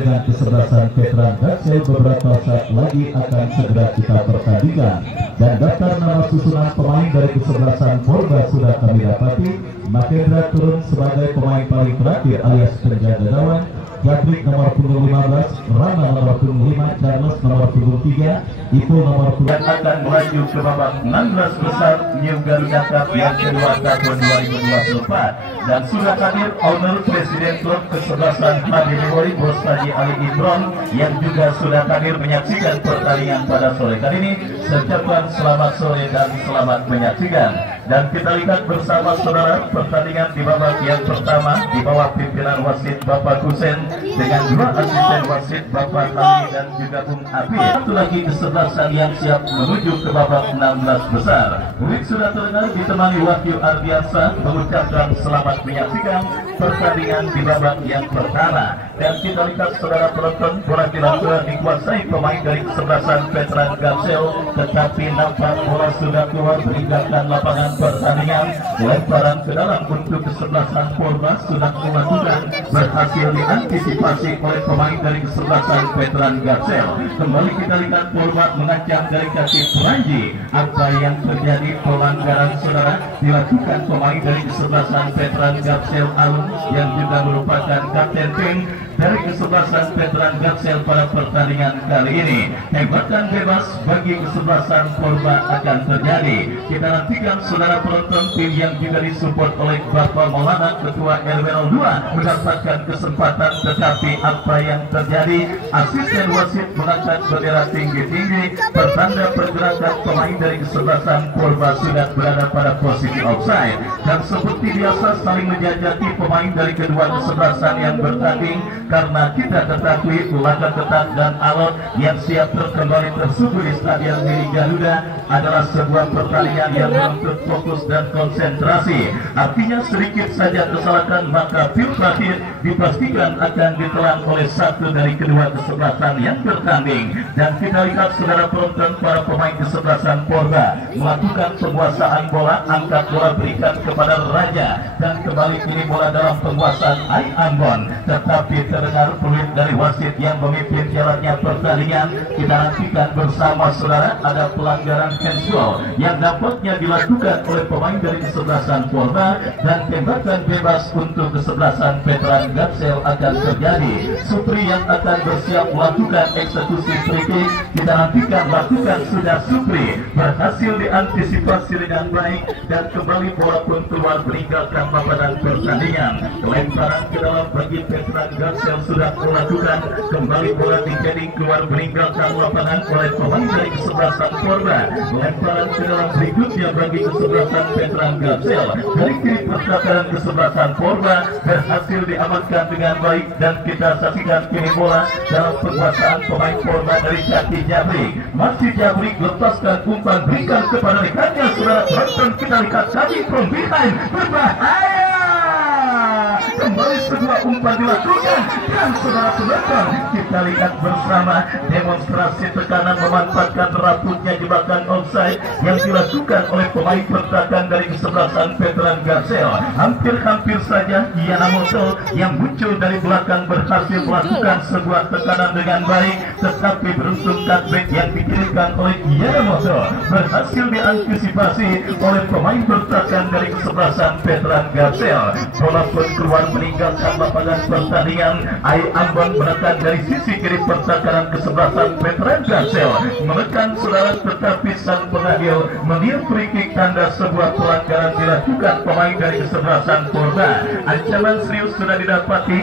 dengan kesebelasan veteran Gaksel beberapa saat lagi akan segera kita pertandingkan. Dan daftar nama susunan pemain dari kesebelasan Porba sudah kami dapati. Makendra turun sebagai pemain paling terakhir alias penjaga gawang. Jabrik nomor punggung 15, Rama nomor punggung 5, Charles nomor punggung 3, Ipul nomor punggung akan melaju ke babak 16 besar New Garuda Cup yang kedua tahun 2024. Dan sudah hadir owner Presiden Klub Kesebelasan Madinawari Bos Haji Ali Imron yang juga sudah hadir menyaksikan pertandingan pada sore kali ini. Secepatnya selamat sore dan selamat menyaksikan. Dan kita lihat bersama saudara pertandingan di babak yang pertama di bawah pimpinan wasit Bapak Husen dengan dua asisten wasit Bapak Ali dan juga Bung Api. Satu lagi kesebelasan yang siap menuju ke babak 16 besar. Murid sudah terdengar ditemani Wahyu Ardiansa mengucapkan selamat menyaksikan pertandingan di babak yang pertama. Dan kita lihat saudara penonton, bola kira-kira dikuasai pemain dari kesebelasan veteran Gaksel, tetapi nampak bola sudah keluar meninggalkan lapangan pertandingan. Lemparan ke dalam untuk kesebelasan Porba sudah melakukan berhasil diantisipasi oleh pemain dari kesebelasan veteran Gaksel. Kembali kita lihat Porba mengancam dari kaki Peranji. Apa yang terjadi pelanggaran saudara dilakukan pemain dari kesebelasan veteran Gaksel Alun yang juga merupakan kapten tim dari kesebelasan veteran Gaksel pada pertandingan kali ini. Tembakan bebas bagi kesebelasan Porba akan terjadi. Kita nantikan saudara penonton tim yang juga disupport oleh Bapak Maulana Ketua RW 02 mendapatkan kesempatan, tetapi apa yang terjadi? Asisten wasit mengangkat bendera tinggi-tinggi pertanda pergerakan pemain dari kesebelasan Porba sudah berada pada posisi offside. Dan seperti biasa saling menjajaki pemain dari kedua kesebelasan yang bertanding, karena kita ketahui laga ketat dan alot yang siap kembali tersubur di Stadion Mini Garuda adalah sebuah pertandingan yang menuntut fokus dan konsentrasi. Artinya sedikit saja kesalahan maka film terakhir dipastikan akan ditelan oleh satu dari kedua kesebelasan yang bertanding. Dan kita lihat saudara penonton, para pemain kesebelasan Porba melakukan penguasaan bola, angkat bola berikan kepada Raja, dan kembali ini bola dalam penguasaan Ai Ambon, tetapi terdengar peluit dari wasit yang memimpin jalannya pertandingan. Kita nantikan bersama saudara ada pelanggaran handsball yang dapatnya dilakukan oleh pemain dari kesebelasan Porba, dan tembakan bebas untuk kesebelasan veteran Gaksel akan terjadi. Supri yang akan bersiap melakukan eksekusi free kick. Kita nantikan lakukan sudah Supri berhasil diantisipasi dengan baik, dan kembali bola pun keluar meninggalkan lapangan pertandingan. Lemparan ke dalam bagi veteran Gaksel sudah melakukan, kembali bola dikening keluar meninggalkan lapangan oleh pemain dari kesebelasan Porba. Lemparan ke dalam berikutnya bagi kesebelasan veteran Gaksel dari kiri pertahanan kesebelasan Porba berhasil diamankan dengan baik, dan kita saksikan kini bola dalam penguasaan pemain Porba dari kaki Jabrik. Masih Jabrik lepaskan umpan berikan kepada rekannya. Saudara penonton, kita lihat kami from behind berbahaya. Kembali sebuah umpan dilakukan, dan saudara penonton kita lihat bersama demonstrasi tekanan memanfaatkan raputnya jebakan offside yang dilakukan oleh pemain pertahanan dari kesebelasan veteran Gaksel. Hampir-hampir saja Yanamoto yang muncul dari belakang berhasil melakukan sebuah tekanan dengan baik, tetapi beruntung cutback yang dikirimkan oleh Yanamoto berhasil diantisipasi oleh pemain pertahanan dari kesebelasan veteran Gaksel. Bola pun keluar meninggalkan lapangan pertandingan. Ai Ambon menekan dari sisi kiri pertahanan kesebelasan veteran Gaksel, menekan saudara, tetapi sang pengadil meniup free kick tanda sebuah pelanggaran dilakukan pemain dari kesebelasan Porba. Ancaman serius sudah didapati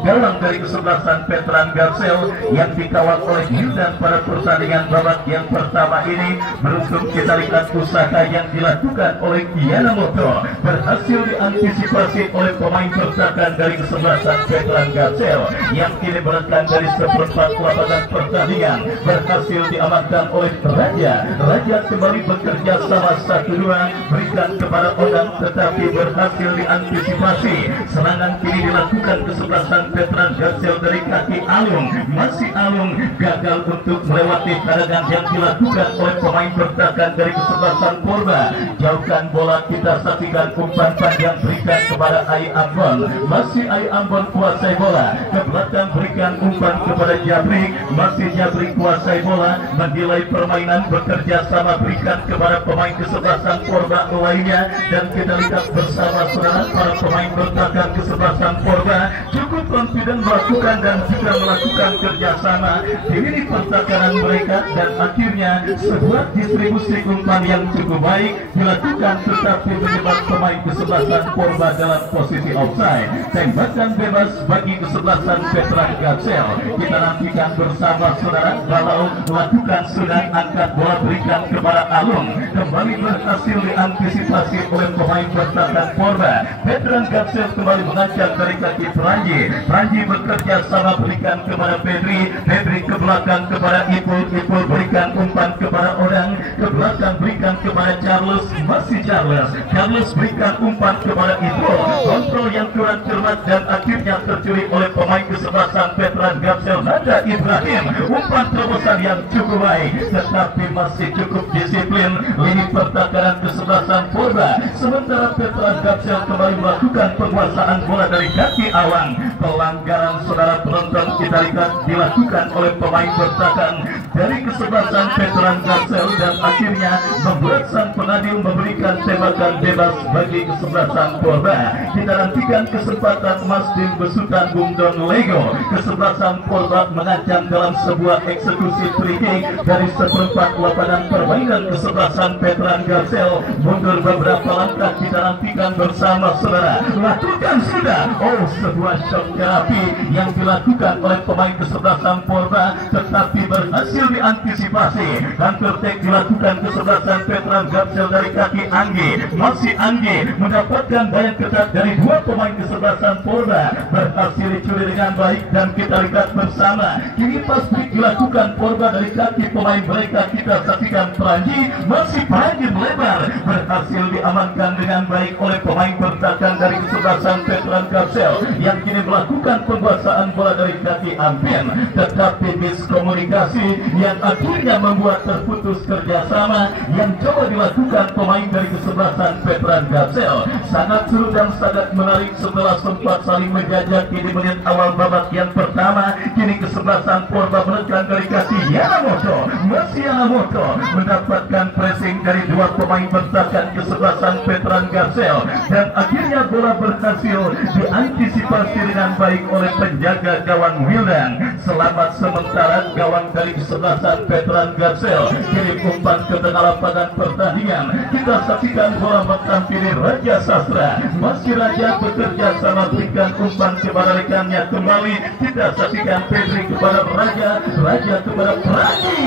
gawang dari kesebelasan veteran Gaksel yang dikawal oleh Hildan pada pertandingan babak yang pertama ini. Beruntung kita lihat usaha yang dilakukan oleh Yanamoto berhasil diantisipasi oleh pemain pertahanan dari kesebelasan veteran Gaksel yang kini merekan dari seperempat lapangan pertandingan, berhasil diamankan oleh Raja. Raja kembali bekerja sama 1-2 berikan kepada Odang, tetapi berhasil diantisipasi. Serangan kini dilakukan kesebelasan Veteran Gazel dari kaki Alung. Masih Alung gagal untuk melewati cadangan yang dilakukan oleh pemain bertahan dari kesebelasan Purba. Jauhkan bola, kita saksikan umpan panjang berikan kepada Ai Ambon. Masih Ai Ambon kuasai bola ke belakang, berikan umpan kepada Jabrik. Masih Jabrik kuasai bola, menilai permainan, bekerja sama, berikan kepada pemain kesebelasan Purba lainnya. Dan kita lihat bersama saudara para pemain bertahan kesebelasan Purba cukup confident melakukan dan juga melakukan kerjasama di lini pertahanan mereka, dan akhirnya sebuah distribusi umpan yang cukup baik dilakukan, tetapi menyebabkan pemain kesebelasan Purba dalam posisi offside. Tembakan bebas bagi kesebelasan Veteran Gazel. Kita nantikan bersama saudara. Kalau lakukan sudah, angkat bola berikan kepada Alung, kembali berhasil diantisipasi oleh pemain bertahan Purba. Veteran Gazel kembali mengancam dari kaki Franji. Franji bekerja sama, berikan kepada Pedri. Pedri ke belakang kepada Ipul. Ipul berikan umpan kepada Odang, ke belakang berikan kepada Charles. Masih Charles. Charles berikan umpan kepada Ipul. Kontrol yang kurang cermat dan akhirnya tercuri oleh pemain kesebelasan Veteran Gazel. Nada Ibrahim, umpan terobosan yang cukup baik, tetapi masih cukup disiplin lini pertahanan kesebelasan Purba. Sementara Veteran Gazel kembali melakukan penguasaan bola dari kaki Awang. Pelanggaran saudara penonton kita lihat dilakukan oleh pemain bertahan dari kesebelasan Veteran Gazel, dan akhirnya membuat sang pengadil memberikan tembakan bebas bagi kesebelasan Purba. Kita nantikan kesempatan emas tim besutan Bung Don Lego. Kesebelasan Purba mengancam dalam sebuah eksekusi free kick dari seperempat lapangan permainan kesebelasan Veteran Gazel. Mundur beberapa langkah, kita nantikan bersama saudara. Lakukan sudah. Oh, sebuah shock terapi yang dilakukan oleh pemain kesebelasan Purba, tetapi berhasil diantisipasi. Counter attack dilakukan kesebelasan Veteran Gazel dari kaki Anggi. Masih Anggi mendapatkan daya ketat dari dua pemain kesebelasan Purba, berhasil dicuri dengan baik, dan kita lihat bersama. Kini pas dilakukan Purba dari kaki pemain mereka, kita saksikan Franji. Masih Franji melebar, berhasil diamankan dengan baik oleh pemain bertahan dari kesebelasan Veteran Gazel yang kini melakukan penguasaan bola dari kaki Ampin, tetapi miskomunikasi yang akhirnya membuat terputus kerjasama yang coba dilakukan pemain dari kesebelasan Veteran Gazel. Sangat seru dan sangat menarik setelah sempat saling menjajaki di menit awal babak yang pertama. Kini kesebelasan Purba menekan dari kaki Yamamoto. Masih Yamamoto mendapatkan pressing dari dua pemain bertahan kesebelasan Veteran Gazel, dan akhirnya bola berhasil diantisipasi dengan baik oleh penjaga gawang Wildan. Selamat sementara gawang dari kesebelasan Veteran Gazel. Kini umpan ke tengah lapangan pertandingan. Kita saksikan bola mentampili Raja Sastra. Masih Raja bekerja sama, berikan umpan kepada rekannya kembali. Kita saksikan Pedri kepada Raja. Raja kepada Pradi.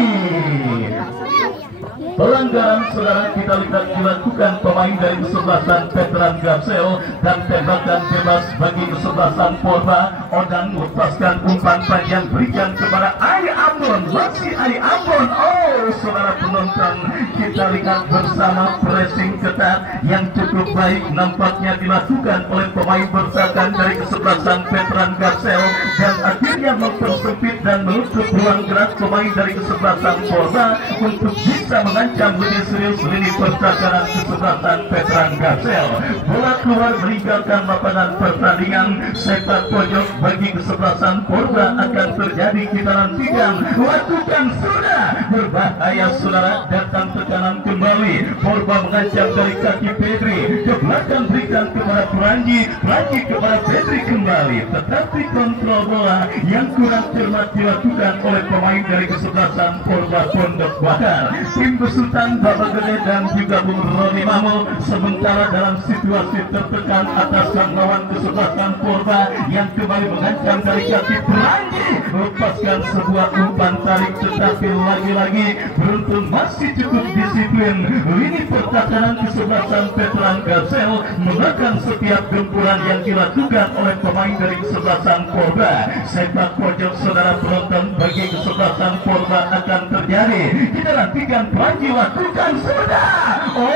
Pelanggaran saudara kita lihat dilakukan pemain dari kesebelasan Veteran Gazel, dan tembakan bebas bagi kesebelasan Purba. Odang lepaskan umpan panjang berikan kepada Ai Ambon. Masih Ai Ambon. Oh saudara penonton, kita lihat bersama pressing ketat yang cukup baik nampaknya dilakukan oleh pemain bertahan dari kesebelasan Veteran Gazel, dan akhirnya mempersempit dan menutup ruang gerak pemain dari kesebelasan Purba untuk bisa mengancam lebih serius lini pertahanan kesebelasan Veteran Gazel. Bola keluar meninggalkan lapangan pertandingan. Sepak pojok bagi kesebelasan Purba akan terjadi, kita nantikan. Lakukan sudah, berbahaya saudara, datang tekanan kembali. Purba mengancam dari kaki Pedri, ke belakang berikan kepada Franji. Franji kepada Pedri kembali, tetapi kontrol bola yang kurang cermat dilakukan oleh pemain dari kesebelasan Purba Pondok Bakar. Tim besutan Bapak Gede dan juga Bung Roni Mamo sementara dalam situasi tertekan atas sang lawan kesebelasan Purba yang kembali mengancam dari kaki Franji. Lepaskan sebuah umpan tarik, tetapi lagi-lagi beruntung masih cukup disiplin lini pertahanan kesebelasan Veteran Gazel menekan setiap gempuran yang dilakukan oleh pemain dari kesebelasan Purba. Sepak pojok saudara penonton bagi kesebelasan Purba akan terjadi. Kita nantikan Franji lakukan sudah. Oh,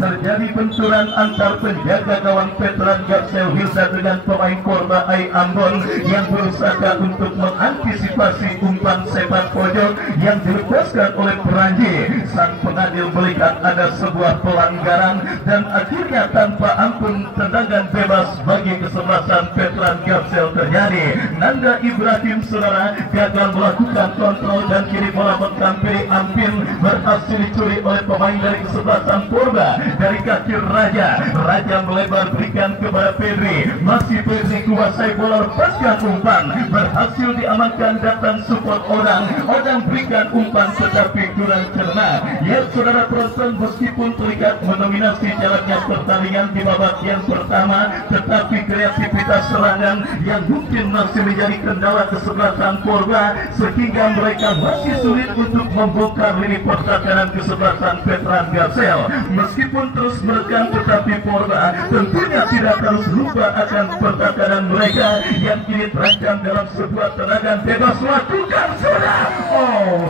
terjadi benturan permainan antar penjaga gawang veteran Gapsel Hilda dengan pemain Porba Ai Ambon yang berusaha untuk mengantisipasi umpan sepak pojok yang dilepaskan oleh Peranji. Sang pengadil melihat ada sebuah pelanggaran dan akhirnya tanpa ampun tendangan bebas bagi kesebelasan veteran Gapsel terjadi. Nanda Ibrahim saudara gagal melakukan kontrol dan kiri bola menghampiri Ampin berhasil dicuri oleh pemain dari kesebelasan Porba dari kaki Raja melebar berikan kepada Pedri, masih Pedri kuasai bola lepaskan umpan berhasil diamankan datang support Odang berikan umpan tetapi kurang cermat. Ya saudara penonton, meskipun terlihat mendominasi jalannya pertandingan di babak yang pertama tetapi kreativitas serangan yang mungkin masih menjadi kendala kesebelasan Porba sehingga mereka masih sulit untuk membongkar lini pertahanan kesebelasan veteran Gapsel. Meskipun terus menekan tetapi Porba tentunya tidak harus lupa akan pertahanan mereka yang kini terancam dalam sebuah tendangan bebas. Lakukan saudara,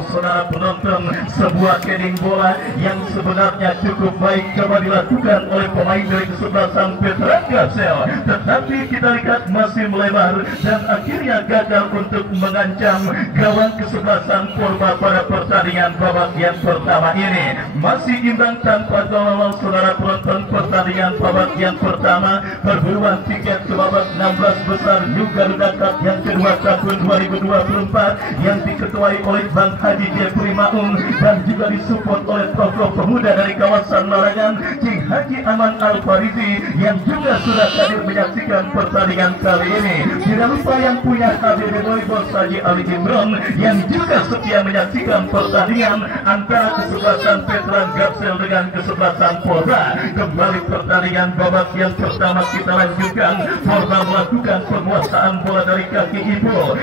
saudara penonton, sebuah heading bola yang sebenarnya cukup baik coba dilakukan oleh pemain dari kesebelasan veteran Gapsel, tetapi kita lihat masih melebar dan akhirnya gagal untuk mengancam gawang kesebelasan Porba pada pertandingan babak yang pertama ini. Masih imbang tanpa gol, saudara penonton. Pertandingan babak yang pertama perburuan tiket ke babak 16 besar juga Garuda Cup yang kedua tahun 2024 yang diketuai oleh Bang Haji Jeffrey Maung dan juga disupport oleh tokoh pemuda dari kawasan Larangan King Haji Aman Al-Farizi yang juga sudah hadir menyaksikan pertandingan kali ini. Tidak lupa yang punya HBD Boy Bos Haji Ali Imron yang juga setia menyaksikan pertandingan antara kesebelasan veteran Gapsel dengan kesebelasan Porba. Kembali pertandingan babak yang pertama kita lanjutkan. Porba melakukan penguasaan bola dari kaki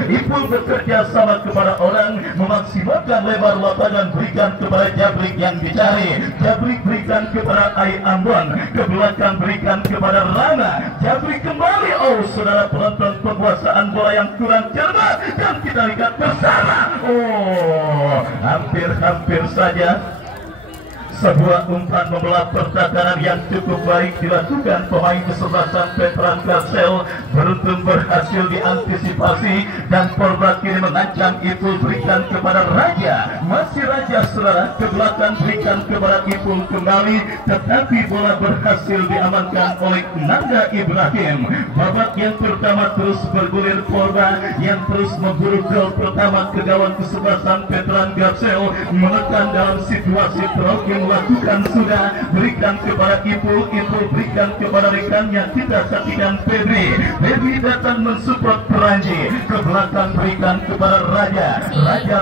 Ipul bekerja sama kepada orang memaksimalkan lebar lapangan, berikan kepada Jabrik yang dicari, Jabrik berikan kepada Ai Ambon, ke belakang berikan kepada Rana, Jabrik kembali. Saudara penonton, penguasaan bola yang kurang cermat dan kita lihat bersama. Hampir saja sebuah umpan membelah pertahanan yang cukup baik dilakukan pemain kesebelasan veteran Gapsel, beruntung berhasil diantisipasi dan Porba kini mengancam. Ipul berikan kepada Raja, masih Raja saudara, ke belakang berikan kepada Ipul kembali tetapi bola berhasil diamankan oleh Nanda Ibrahim. Babak yang pertama terus bergulir, Porba yang terus memburu gol pertama ke gawang kesebelasan veteran Gapsel menekan dalam situasi terakhir. Lakukan sudah, berikan kepada Ipul berikan kepada rekannya, kita saksikan Pedri datang mensupport Peranji, ke belakang berikan kepada Raja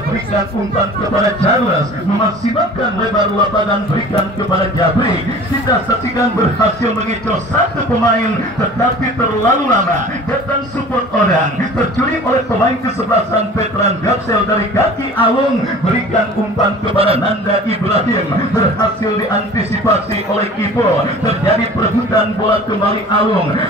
berikan umpan kepada Charles, memaksimalkan lebar lapangan berikan kepada Jabri, kita saksikan berhasil mengecoh satu pemain tetapi terlalu lama, datang support Odang, tercuri oleh pemain kesebelasan veteran Gapsel dari kaki Alung, berikan umpan kepada Nanda Ibrahim, berhasil diantisipasi oleh Ipul, terjadi perebutan bola kembali.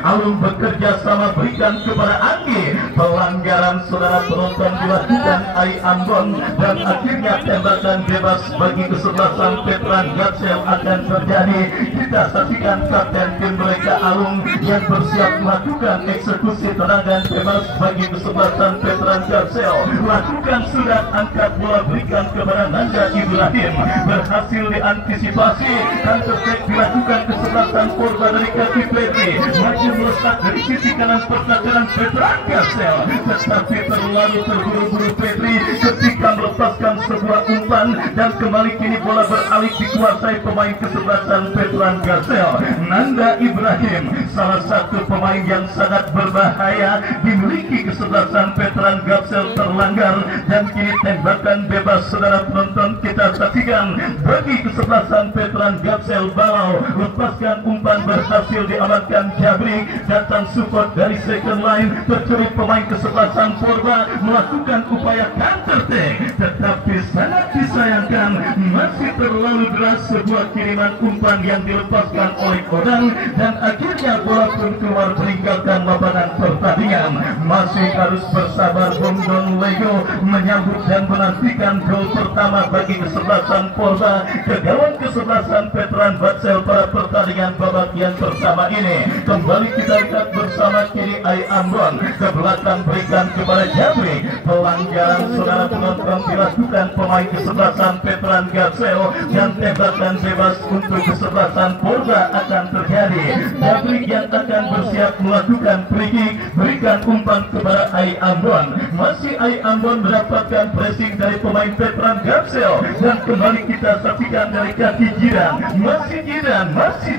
Alung bekerja sama berikan kepada Anggi, pelanggaran saudara penonton dilakukan Ai Ambon dan akhirnya tembakan bebas bagi kesebelasan veteran Gapsel akan terjadi. Kita saksikan kapten tim mereka Alung yang bersiap melakukan eksekusi tendangan bebas bagi kesebelasan veteran Gapsel. Lakukan sudah, angkat bola berikan kepada Nanda Ibrahim, berhasil diantisipasi dan tercek dilakukan kesebelasan Porba dari kaki Pedri, maju melesat dari sisi kanan pertahanan veteran Gapsel tetapi terlalu terburu-buru Pedri ketika melepaskan sebuah umpan dan kembali kini bola beralih dikuasai pemain kesebelasan veteran Gapsel. Nanda Ibrahim, salah satu pemain yang sangat berbahaya dimiliki kesebelasan veteran Gapsel, terlanggar dan kini tembakan bebas saudara penonton kita saksikan bagi kesebelasan veteran Gapsel. Balau lepaskan umpan berhasil diamankan Jabri, datang support dari second line, tercuri pemain kesebelasan Porba melakukan upaya counter attack tetapi sangat disayangkan masih terlalu deras sebuah kiriman umpan yang dilepaskan oleh Odang dan akhirnya bola pun keluar meninggalkan lapangan pertandingan. Masih harus bersabar Bung Don Lego menyambut dan menantikan gol pertama bagi kesebelasan Polda ke gawang kesebelasan Veteran Batsel pada pertandingan babak yang pertama ini. Kembali kita lihat bersama kiri Ai Ambon, ke belakang berikan kepada Jabri. Pelanggaran saudara penonton dilakukan pemain kesebelasan Veteran Batsel dan tembakan bebas untuk kesebelasan Polda akan terjadi. Jabri yang akan bersiap melakukan free kick, berikan umpan kepada Ai Ambon. Masih Ai Ambon mendapatkan pressing dari pemain Veteran Batsel dan kembali kita saksikan dari kaki Jidan. Masih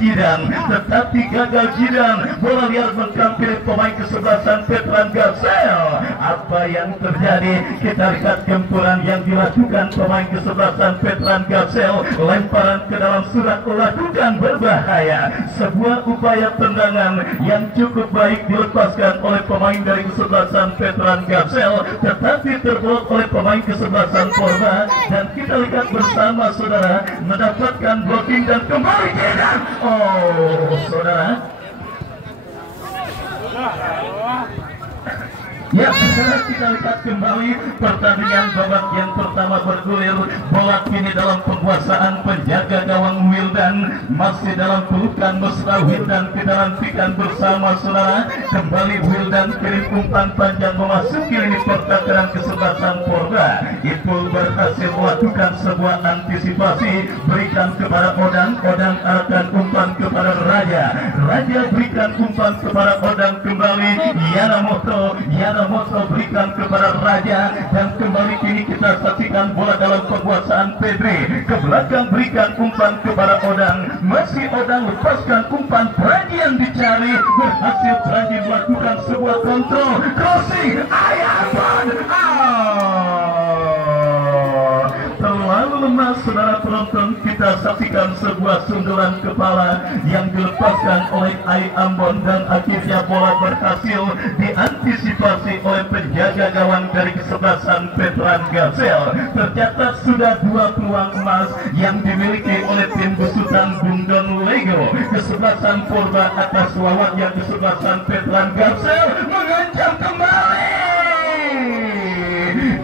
Jidan, tetapi gagal Jidan. Bola liar mengkampiri pemain kesebelasan Veteran Batsel. Apa yang terjadi? Kita lihat gempuran yang dilakukan pemain kesebelasan Veteran Batsel. Lemparan ke dalam surat lakukan berbahaya. Sebuah upaya tendangan yang cukup baik dilepaskan oleh pemain dari kesebelasan Veteran Batsel, tetapi terblok oleh pemain kesebelasan Polda. Dan kita lihat bersama saudara mendapatkan blocking dan kembali Jidan. Oh saudara, ya, sekarang kita lihat kembali pertandingan babak yang pertama bergulir. Bola kini dalam penguasaan penjaga gawang Wildan, masih dalam pelukan mesra Wildan ke dalam pikan bersama saudara. Kembali Wildan kirim umpan panjang memasuki lini pertahanan kesebelasan Polda. Ipul berhasil melakukan sebuah antisipasi, berikan kepada Odang arahkan umpan kepada Raja berikan umpan kepada Odang kembali. Yanamoto berikan kepada Raja dan kembali kini kita saksikan bola dalam penguasaan Pedri. Ke belakang berikan umpan kepada Odang. Masih Odang lepaskan umpan. Praji yang dicari, berhasil Praji melakukan sebuah kontrol crossing. Ayapan terlalu lemah saudara penonton. Kita saksikan sebuah sundulan kepala yang dilepaskan oleh Ai Ambon dan akhirnya bola berhasil diantisipasi oleh penjaga gawang dari kesebelasan Veteran Batsel. Tercatat sudah 2 peluang emas yang dimiliki oleh tim besutan Bundon Lego. Kesebelasan Polda atas lawannya kesebelasan Veteran Batsel mengancam kembali.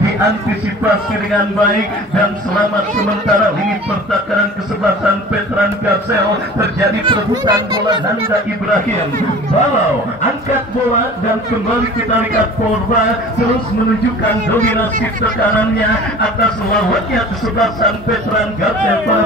Diantisipasi dengan baik dan selamat sementara lini pertahanan kesebelasan Veteran Batsel. Terjadi perebutan bola Nanda Ibrahim. Balau angkat bola dan kembali kita lihat Polda terus menunjukkan dominasi tekanannya atas lawannya kesebelasan Veteran Batsel.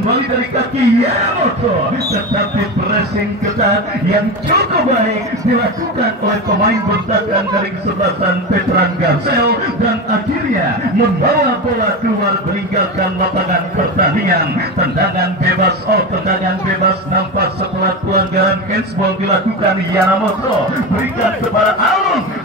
Kembali dari kaki Yamamoto, tetapi pressing ketat yang cukup baik dilakukan oleh pemain bertahan dari kesebelasan Veteran Batsel dan akhirnya membawa bola keluar meninggalkan lapangan pertandingan. Tendangan bebas nampak setelah pelanggaran handsball dilakukan. Yamamoto berikan kepada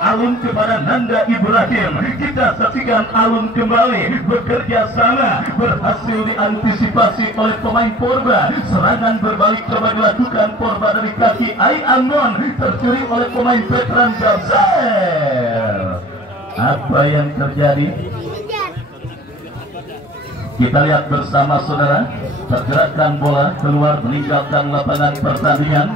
Alun kepada Nanda Ibrahim. Kita saksikan Alun kembali bekerja sama, berhasil diantisipasi oleh pemain Polda. Serangan berbalik coba dilakukan Polda dari kaki Ai Ambon, tercuri oleh pemain Veteran Batsel. Apa yang terjadi? Kita lihat bersama saudara, pergerakan bola keluar meninggalkan lapangan pertandingan.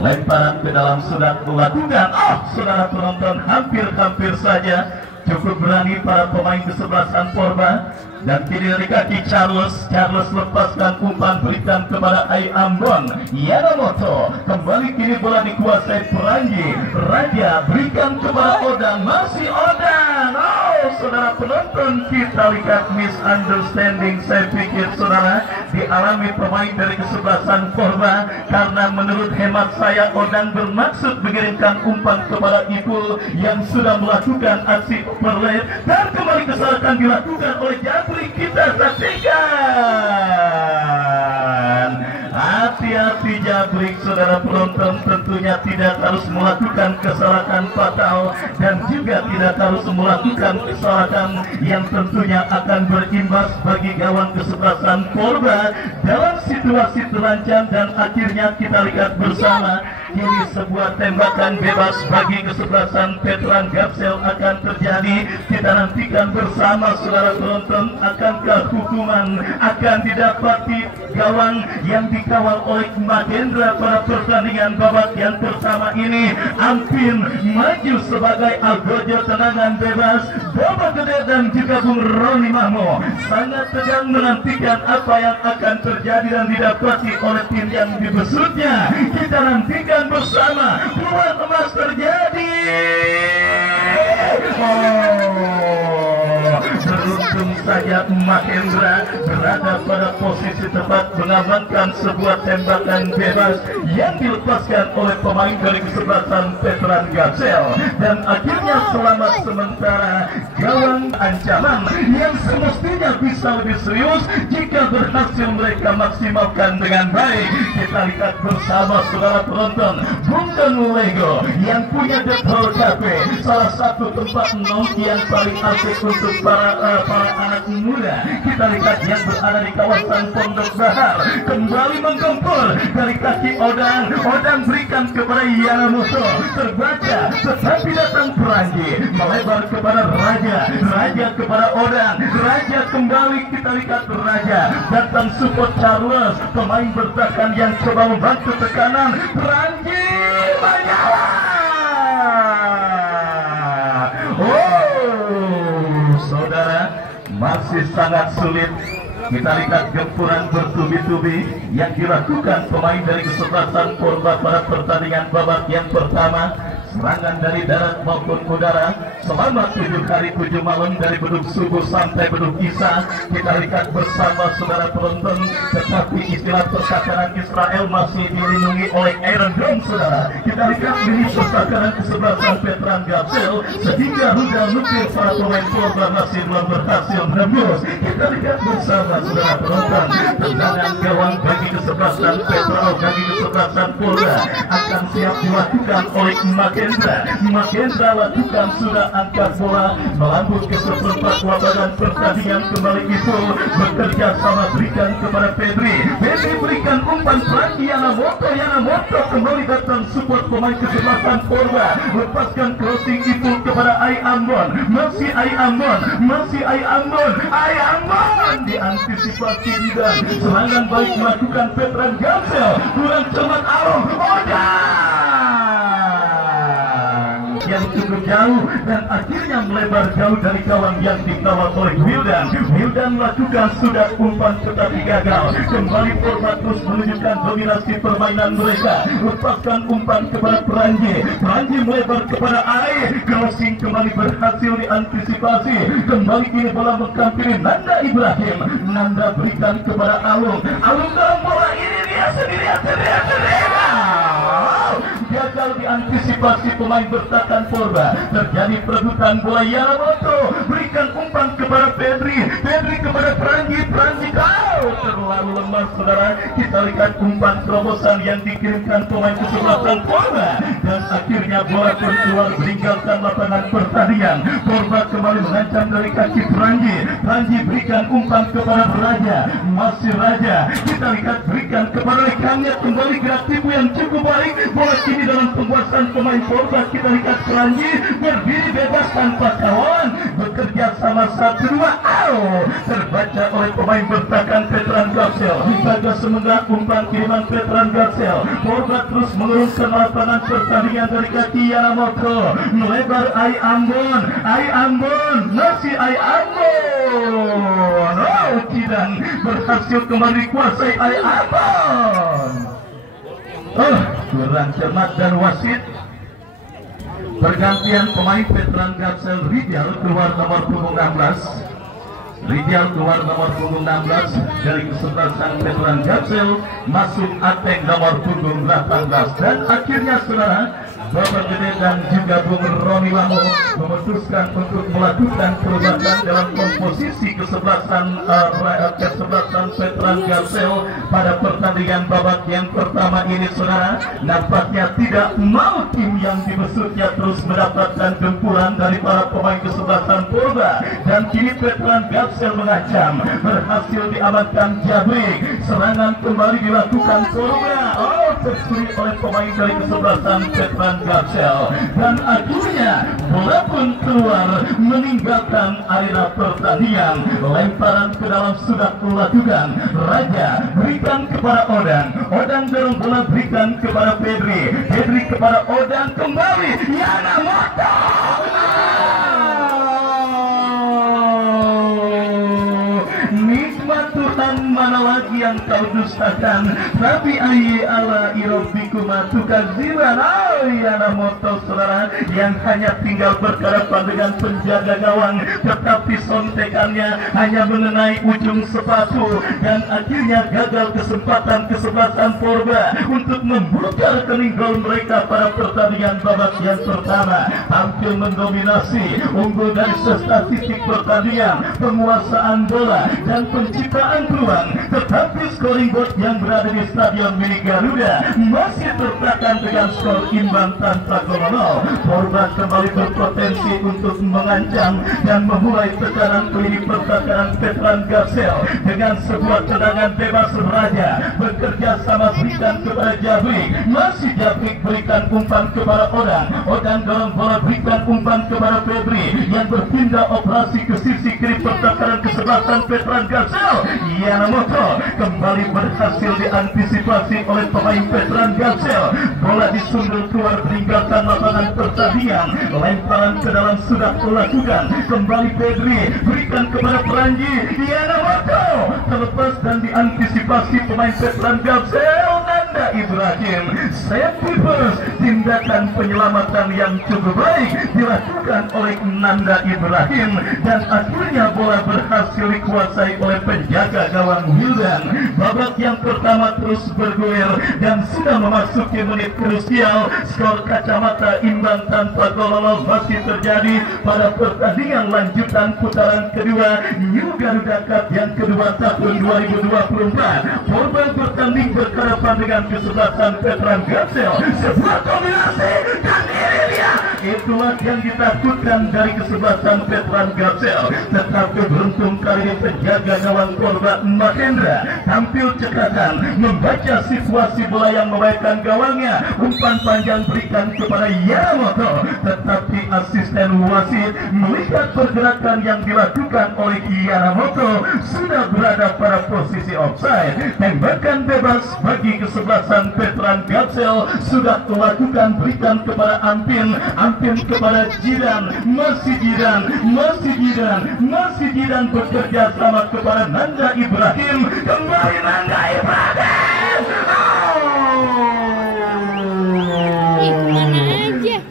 Lemparan ke dalam sudah dilakukan. Saudara penonton, hampir saja. Cukup berani para pemain kesebelasan Polda. Dan kini dari kaki Charles lepaskan umpan, berikan kepada Ai Ambon. Yanamoto kembali kini bola dikuasai Perangi. Raja berikan kepada Odang, masih Odang. Saudara penonton, kita lihat misunderstanding, saya pikir saudara, dialami pemain dari kesebelasan Polda karena menurut hemat saya Odang bermaksud mengirimkan umpan kepada Ipul yang sudah melakukan aksi overlap dan kembali kesalahan dilakukan oleh Jabri. Kita saksikan. Hati-hati Jabrik, saudara penonton, tentunya tidak harus melakukan kesalahan fatal dan juga tidak harus melakukan kesalahan yang tentunya akan berimbas bagi gawang kesebelasan Polda dalam situasi terancam. Dan akhirnya kita lihat bersama Kini sebuah tembakan bebas bagi kesebelasan Veteran Gapsel akan terjadi. Kita nantikan bersama saudara penonton, akankah hukuman akan didapati gawang yang dikawal oleh Mahendra pada pertandingan babak yang pertama ini. Ampin maju sebagai algojo tendangan bebas. Bobo Gede dan juga Bung Roni Mahmo sangat tegang menantikan apa yang akan terjadi dan didapati oleh tim yang dibesutnya. Kita nantikan bersama. Peluang emas terjadi. Beruntung saja Mahendra berada pada posisi tepat mengamankan sebuah tembakan bebas yang dilepaskan oleh pemain dari kesebelasan Veteran Gapsel, dan akhirnya selamat sementara. Gawang ancaman yang semestinya bisa lebih serius jika berhasil mereka maksimalkan dengan baik. Kita lihat bersama saudara penonton, Bundan Lego yang punya Deadpool Cafe, salah satu tempat nongki yang paling asik untuk para anak muda. Kita lihat yang berada di kawasan Pondok Bahar kembali menggempur dari kaki Odang. Odang berikan kepada Yanamoto, terbaca tetapi datang Perangi melebar kepada Raja. Raja kepada Odang. Raja kembali, kita lihat Raja datang support Charles, pemain bertahan yang coba membantu tekanan. Perangi menyala. Saudara, masih sangat sulit. Kita lihat gempuran bertubi-tubi yang dilakukan pemain dari kesebelasan Purba pada pertandingan babak yang pertama. Serangan dari darat maupun udara selama 7 hari 7 malam dari beduk subuh sampai beduk isya. Kita lihat bersama saudara penonton, tetapi istilah pertakaran Israel masih dilindungi oleh Iron Dome, saudara. Kita lihat ini pertakaran kesebelasan Veteran Gapsel sehingga rudal nuklir para pemain Purba masih belum berhasil menembus. Kita lihat bersama saudara penonton, tendangan gawang bagi kesebelasan Veteran, bagi kesebelasan Purba akan siap dilakukan oleh Mahendra lakukan, sudah angkat bola melambung ke seperempat badan pertandingan. Kembali itu bekerja sama, berikan kepada Pedri. Pedri berikan umpan Franky Yanamoto. Yanamoto kembali datang support pemain kesebelasan Purba, lepaskan crossing itu kepada Ai Ambon. Masih Ai Ambon, masih Ai Ambon. Ai Ambon diantisipasi juga. Serangan baik melakukan Veteran Gapsel, kurang cermat Along. Yang cukup jauh dan akhirnya melebar jauh dari kawan yang dikawal oleh Wildan. Wildan melakukan sudah umpan tetapi gagal. Kembali Purba terus menunjukkan dominasi permainan mereka. Lepaskan umpan kepada Perangi. Perangi melebar kepada Ai. Crossing kembali berhasil diantisipasi. Kembali ini bola mengkampiri Nanda Ibrahim. Nanda berikan kepada Alung. Alung dalam bola ini dia sendirian. Gagal diantisipasi pemain bertahan Purba. Terjadi perebutan bola. Yanamoto berikan umpan kepada Pedri. Pedri kepada Perangi. Perangi terlalu lemah, saudara. Kita lihat umpan terobosan yang dikirimkan pemain kesebelasan Purba, dan akhirnya bola keluar meninggalkan lapangan pertandingan. Purba kembali mengancam dari kaki Perangi. Perangi berikan umpan kepada Raja. Masih Raja. Kita lihat berikan kepada rekannya. Kembali gerak tipu yang cukup baik. Bola kini dalam penguasaan pemain Purba. Kita lihat Perangi berdiri bebas tanpa kawan, bekerja sama 1-2. Terbaca oleh pemain bertahan Veteran Gapsel. Pada semenggak umpan kiriman Veteran Gapsel. Purba terus menguruskan lapangan pertandingan dari kaki Yanamoto. Melebar Ai Ambon. Ai Ambon. Masih Ai Ambon. Tidak berhasil kembali kuasai Ai Ambon. Kurang cermat dan wasit. Pergantian pemain Veteran Gapsel. Rijal keluar nomor punggung 16. Rijal keluar nomor punggung 16 dari kesebelasan Veteran Gapsel. Masuk Ateng nomor punggung 18. Dan akhirnya saudara, Bobo Gede dan juga Bung Roni Mahmo memutuskan untuk melakukan perubahan dalam komposisi kesebelasan Veteran Gapsel pada pertandingan babak yang pertama ini, saudara. Nampaknya tidak mau tim yang dibesutnya terus mendapatkan gempuran dari para pemain kesebelasan Purba, dan kini Veteran Gapsel mengancam. Berhasil diamankan Jabrik. Serangan kembali dilakukan Purba. tercuri oleh pemain dari kesebelasan Veteran Gapsel, dan akhirnya bola pun keluar meninggalkan arena pertandingan. Lemparan ke dalam sudah dilakukan. Raja berikan kepada Odang, Odang dorong bola berikan kepada Pedri, Pedri kepada Odang kembali. Yanamoto. Tuhan, mana lagi yang kau dustakan? Tapi ayi ala irobikuma tukaziran. Yanamoto, saudara, yang hanya tinggal berhadapan dengan penjaga gawang, tetapi sontekannya hanya mengenai ujung sepatu, dan akhirnya gagal kesempatan kesebelasan Porba untuk membuka rekening gol mereka pada pertandingan babak yang pertama. Tampil mendominasi, unggul dari statistik pertandingan, penguasaan bola dan penciptaan peluang, tetapi scoring board yang berada di Stadion Mini Garuda masih tertekan dengan skor imbang tanpa gol. Porba kembali berpotensi untuk mengancam dan memulai tekanan lini pertahanan Veteran Gapsel dengan sebuah tendangan bebas. Raja bekerja sama berikan kepada Jabrik, masih Jabrik berikan umpan kepada Odang, Odang dorong bola berikan umpan kepada Pedri yang berpindah operasi ke sisi kiri pertahanan kesebelasan Veteran Gapsel. Yanamoto kembali berhasil diantisipasi oleh pemain Veteran Gapsel. Bola disundul keluar meninggalkan lapangan pertandingan. Lemparan ke dalam sudah dilakukan. Kembali Pedri berikan kepada Peranji. Yanamoto terlepas dan diantisipasi pemain Veteran Gapsel. Nanda Ibrahim safety first, tindakan penyelamatan yang cukup baik dilakukan oleh Nanda Ibrahim, dan akhirnya bola berhasil dikuasai oleh penjaga gawang Wildan. Babak yang pertama terus bergulir dan sudah memasuki menit krusial. Skor kacamata imbang tanpa gol masih terjadi pada pertandingan lanjutan putaran kedua New Garuda Cup yang kedua tahun 2024. Porba bertanding berhadapan dengan kesebelasan Veteran Gapsel. Sebuah kombinasi dan ini dia, itulah yang ditakutkan dari kesebelasan Veteran Gapsel. Tetapi beruntung kali ini penjaga gawang Porba Mahendra tampil cekatan, membaca situasi bola yang membaikkan gawangnya. Umpan panjang berikan kepada Yanamoto, tetapi asisten wasit melihat pergerakan yang dilakukan oleh Yanamoto sudah berada pada posisi offside. Tembakan bebas bagi kesebelasan Veteran Gapsel sudah dilakukan, berikan kepada Ampin, Ampin kepada Jidan, masih Jidan, masih Jidan, masih Jidan bekerja sama kepada Nanda Ibrahim. Kembali Nanda Ibrahim.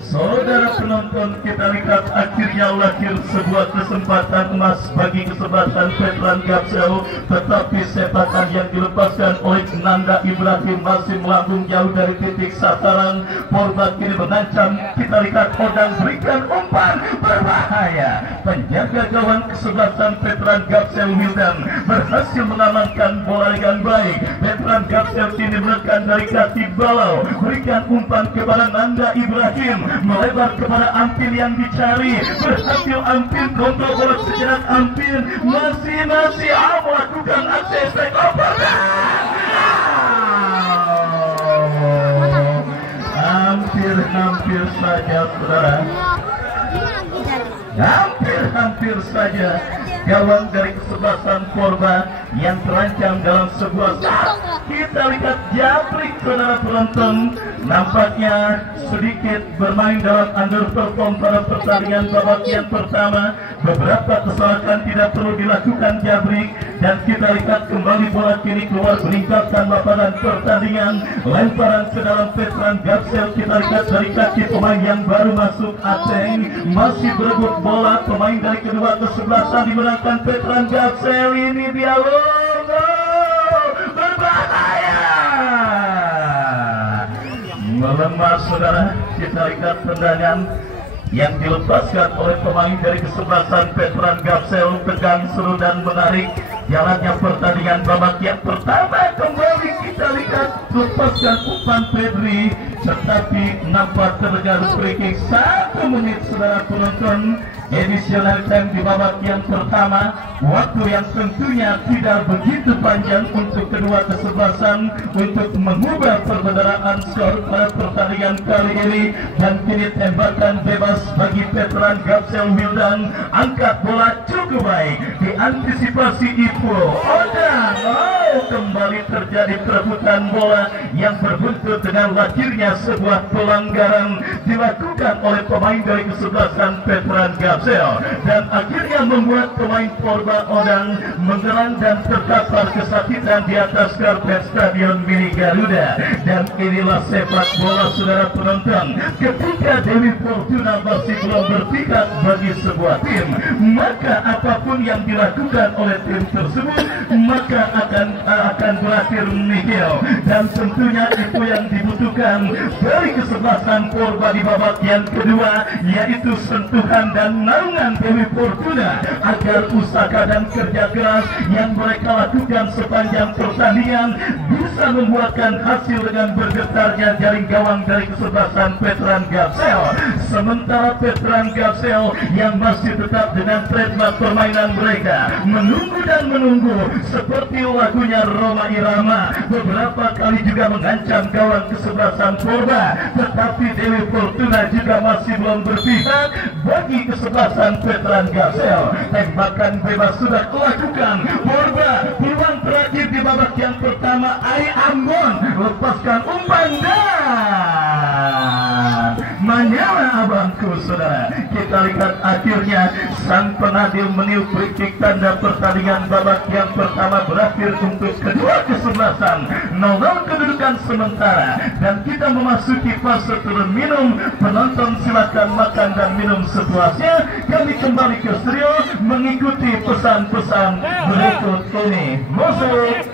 Saudara penonton, kita lihat akhirnya lahir sebuah kesempatan emas bagi kesebelasan Veteran Gapsel, tetapi sepakan yang dilepaskan oleh Nanda Ibrahim masih melambung jauh dari titik sasaran. Porba kini mengancam. Kita lihat Odang berikan umpan berbahaya. Penjaga gawang kesebelasan Veteran Gapsel Wildan berhasil mengamankan bola dengan baik. Veteran Gapsel kini menekan dari kaki balau, berikan umpan kepada Nanda Ibrahim, melebar kepada Ampin yang dicari. Berhasil Ampin kontrol bola sejenak. Ampin masih melakukan aksi takeover. Hampir saja, saudara. Hampir saja gawang dari kesebelasan Porba yang terancam dalam sebuah saat. Kita lihat Jabrik, saudara penonton, nampaknya sedikit bermain dalam underperform pada pertandingan babak yang pertama. Beberapa kesalahan tidak perlu dilakukan Jabrik, dan kita lihat kembali bola kini keluar meninggalkan lapangan pertandingan. Lemparan ke dalam Veteran Gapsel. Kita lihat dari kaki pemain yang baru masuk, Ateng masih berebut bola. Pemain dari kedua kesebelasan dimenangkan Veteran Gapsel. Ini dia logo berbahaya, melemah, saudara. Kita lihat tendangan yang dilepaskan oleh pemain dari kesebelasan Veteran Gapsel. Tegang, seru dan menarik jalannya pertandingan babak yang pertama. Kembali kita lihat lepaskan umpan Pedri tetapi nampak terdengar free kick 1 menit saudara penonton. Additional time di babak yang pertama, waktu yang tentunya tidak begitu panjang untuk kedua kesebelasan untuk mengubah perbedaan skor pada pertandingan kali ini. Dan kini tembakan bebas bagi veteran Gapsel Wildan, angkat bola cukup baik, diantisipasi Ipo Odang. Kembali terjadi perebutan bola yang berbuntut dengan lahirnya sebuah pelanggaran dilakukan oleh pemain dari kesebelasan veteran Gapsel, dan akhirnya membuat pemain Porba Odang mengerang dan terkapar kesakitan di atas karpet Stadion Mini Garuda. Dan inilah sepak bola saudara penonton, ketika Dewi Fortuna masih belum berpihak bagi sebuah tim, maka apapun yang dilakukan oleh tim tersebut maka akan berakhir nihil. Dan tentunya itu yang dibutuhkan dari kesebelasan Porba di babak yang kedua, yaitu sentuhan dan naungan Dewi Fortuna agar usaha dan kerja keras yang mereka lakukan sepanjang pertandingan bisa membuahkan hasil dengan bergetarnya jaring gawang dari kesebelasan veteran Gapsel. Sementara veteran Gapsel yang masih tetap dengan trademark permainan mereka, menunggu dan menunggu seperti lagunya Roma Irama, beberapa kali juga mengancam gawang kesebelasan Porba, tetapi Dewi Fortuna juga masih belum berpihak bagi kesebelasan veteran Gapsel. Tembakan bebas sudah dilakukan Porba, peluang terakhir di babak yang pertama. Ambon lepaskan umpan dan menyala abangku saudara. Kita lihat akhirnya sang penadil meniup free kick tanda pertandingan babak yang pertama berakhir untuk kedua kesebelasan. 0-0 kedudukan sementara, dan kita memasuki fase turun minum. Penonton silakan makan dan minum sepuasnya. Kami kembali ke studio mengikuti pesan-pesan berikut ini. Musik